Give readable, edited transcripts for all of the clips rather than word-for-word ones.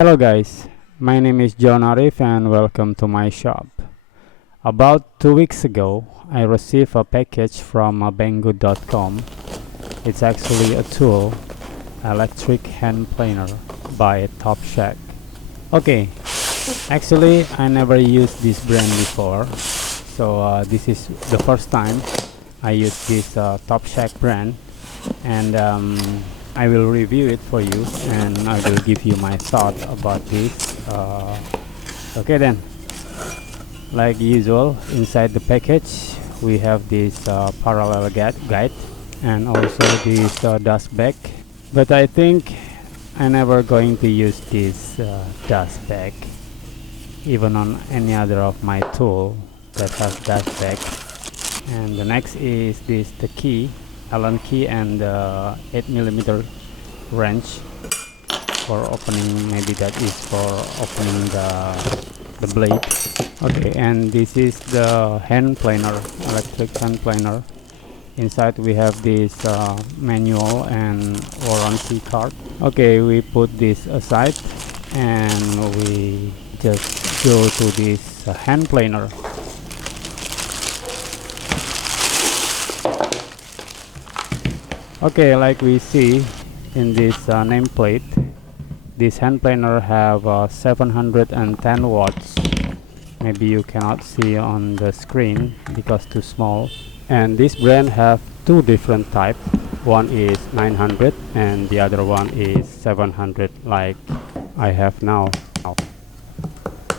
Hello guys, my name is John Arif and welcome to my shop. About 2 weeks ago, I received a package from Banggood.com. It's actually a tool, electric hand planer by Top Shack. Okay, actually I never used this brand before, so this is the first time I use this Top Shack brand, and I will review it for you and I will give you my thought about this. Okay then, like usual, inside the package we have this parallel guide and also this dust bag, but I think I never going to use this dust bag even on any other of my tool that has dust bag. And the next is the key, Allen key, and 8mm wrench for opening. Maybe that is for opening the blade. Okay, and this is the hand planer, electric hand planer. Inside we have this manual and warranty card. Okay, we put this aside and we just go to this hand planer. Okay, like we see in this nameplate, this hand planer have 710 watts. Maybe you cannot see on the screen because too small. And this brand have two different type. One is 900 and the other one is 700, like I have now.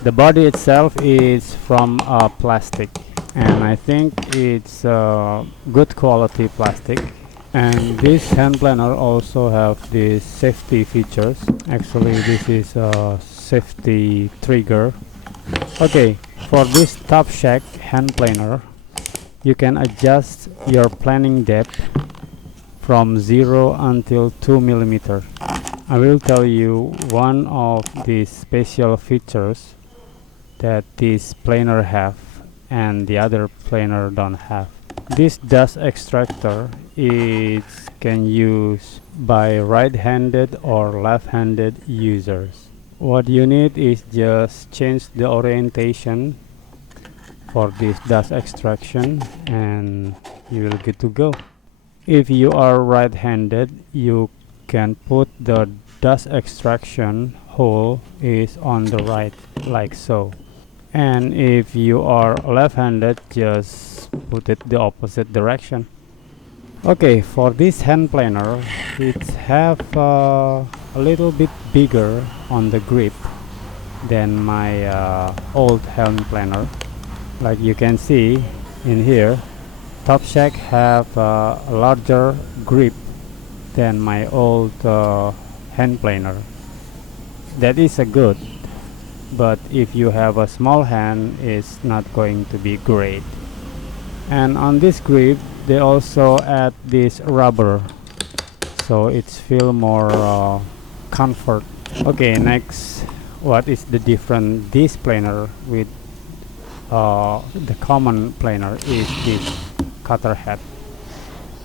The body itself is from plastic, and I think it's good quality plastic. And this hand planer also have these safety features. Actually this is a safety trigger. Okay, for this Top Shack hand planer, you can adjust your planing depth from 0 until 2mm. I will tell you one of the special features that this planer have and the other planer don't have. This dust extractor is can use by right-handed or left-handed users. What you need is just change the orientation for this dust extraction and you will get to go. If you are right-handed, you can put the dust extraction hole is on the right, like so. And if you are left-handed, just put it the opposite direction. Okay, for this hand planer, it have a little bit bigger on the grip than my old hand planer. Like you can see in here, Top Shack have a larger grip than my old hand planer. That is a good, but if you have a small hand, it's not going to be great. And on this grip they also add this rubber, so it's feel more comfort. Okay, next, what is the difference this planer with the common planer is this cutter head.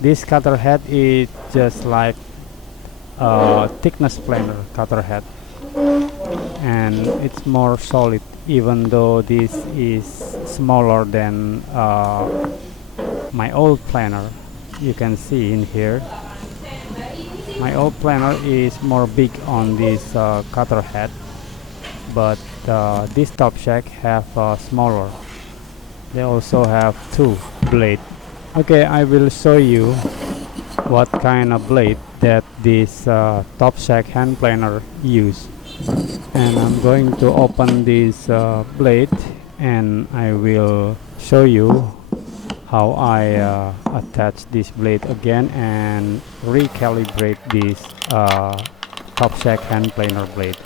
This cutter head is just like thickness planer cutter head, and it's more solid, even though this is smaller than my old planer. You can see in here my old planer is more big on this cutter head, but this Top Shack have smaller. They also have two blade. Okay, I will show you what kind of blade that this Top Shack hand planer use. And I'm going to open this blade and I will show you how I attach this blade again and recalibrate this Top Shack hand planer blade.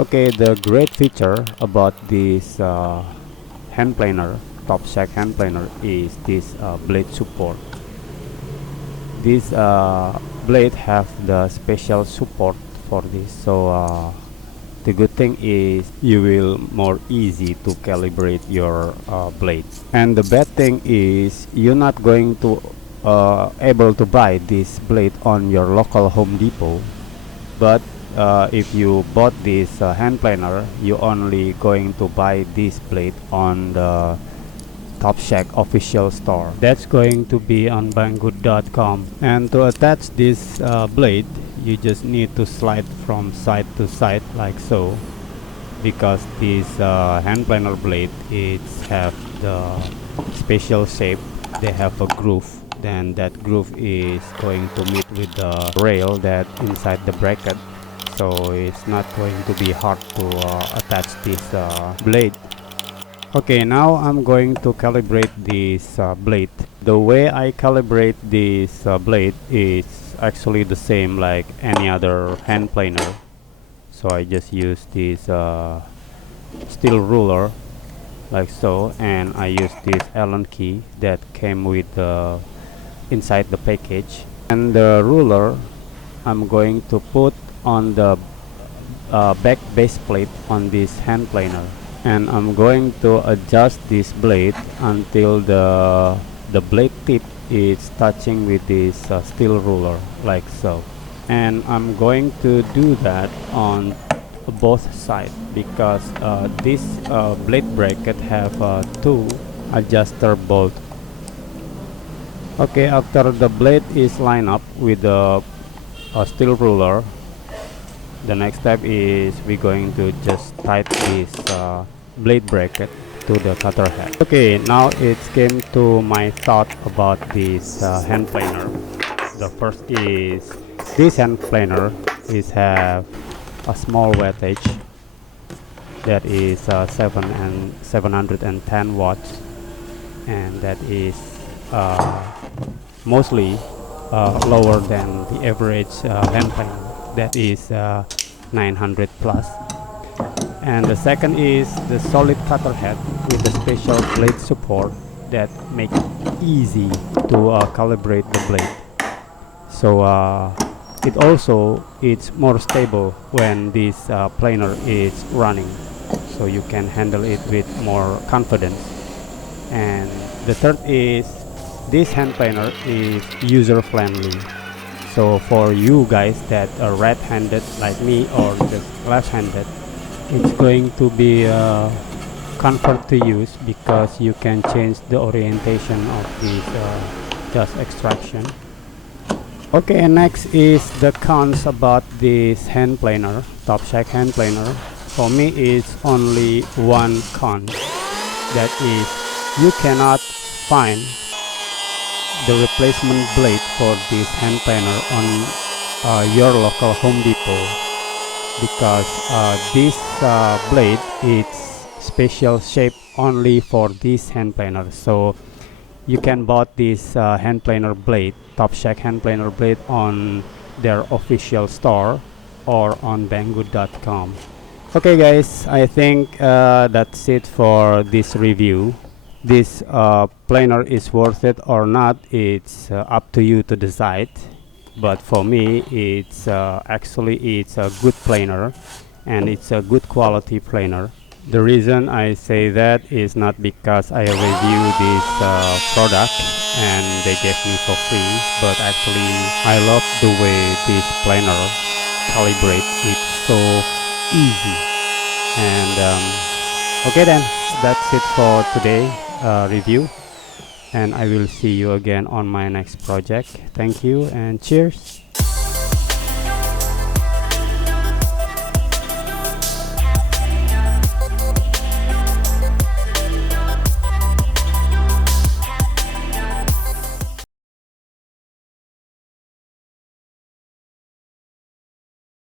Okay, the great feature about this hand planer, Top Shack hand planer, is this blade support. This blade have the special support for this, so the good thing is you will more easy to calibrate your blade. And the bad thing is you're not going to able to buy this blade on your local Home Depot, but if you bought this hand planer, you only going to buy this blade on the Top Shack official store. That's going to be on Banggood.com. And to attach this blade, you just need to slide from side to side like so, because this hand planer blade it's have the special shape. They have a groove, then that groove is going to meet with the rail that inside the bracket, so it's not going to be hard to attach this blade. Okay, now I'm going to calibrate this blade. The way I calibrate this blade is actually the same like any other hand planer. So I just use this steel ruler like so, and I use this Allen key that came with inside the package. And the ruler I'm going to put on the back base plate on this hand planer, and I'm going to adjust this blade until the blade tip is touching with this steel ruler like so. And I'm going to do that on both sides because this blade bracket have two adjuster bolt. Okay, after the blade is lined up with the steel ruler, the next step is we're going to just tight this blade bracket to the cutter head. Okay, now it came to my thought about this hand planer. The first is this hand planer is have a small wattage that is 710 watts, and that is mostly lower than the average hand planer that is 900 plus. And the second is the solid cutter head with the special blade support that make it easy to calibrate the blade. So it's more stable when this planer is running, so you can handle it with more confidence. And the third is this hand planer is user friendly. So for you guys that are right-handed like me or just left-handed, it's going to be comfort to use because you can change the orientation of this dust extraction. Okay, and next is the cons about this hand planer, Top Shack hand planer. For me, it's only one con. That is, you cannot find the replacement blade for this hand planer on your local Home Depot, because this blade is special shape only for this hand planer. So you can buy this hand planer blade, Top Shack hand planer blade, on their official store or on Banggood.com. Okay guys, I think that's it for this review. This planer is worth it or not, it's up to you to decide. But for me, it's actually it's a good planer, and it's a good quality planer. The reason I say that is not because I review this product and they gave me for free, but actually I love the way this planer calibrate. It's so easy. And okay then, that's it for today review, and I will see you again on my next project. Thank you and cheers.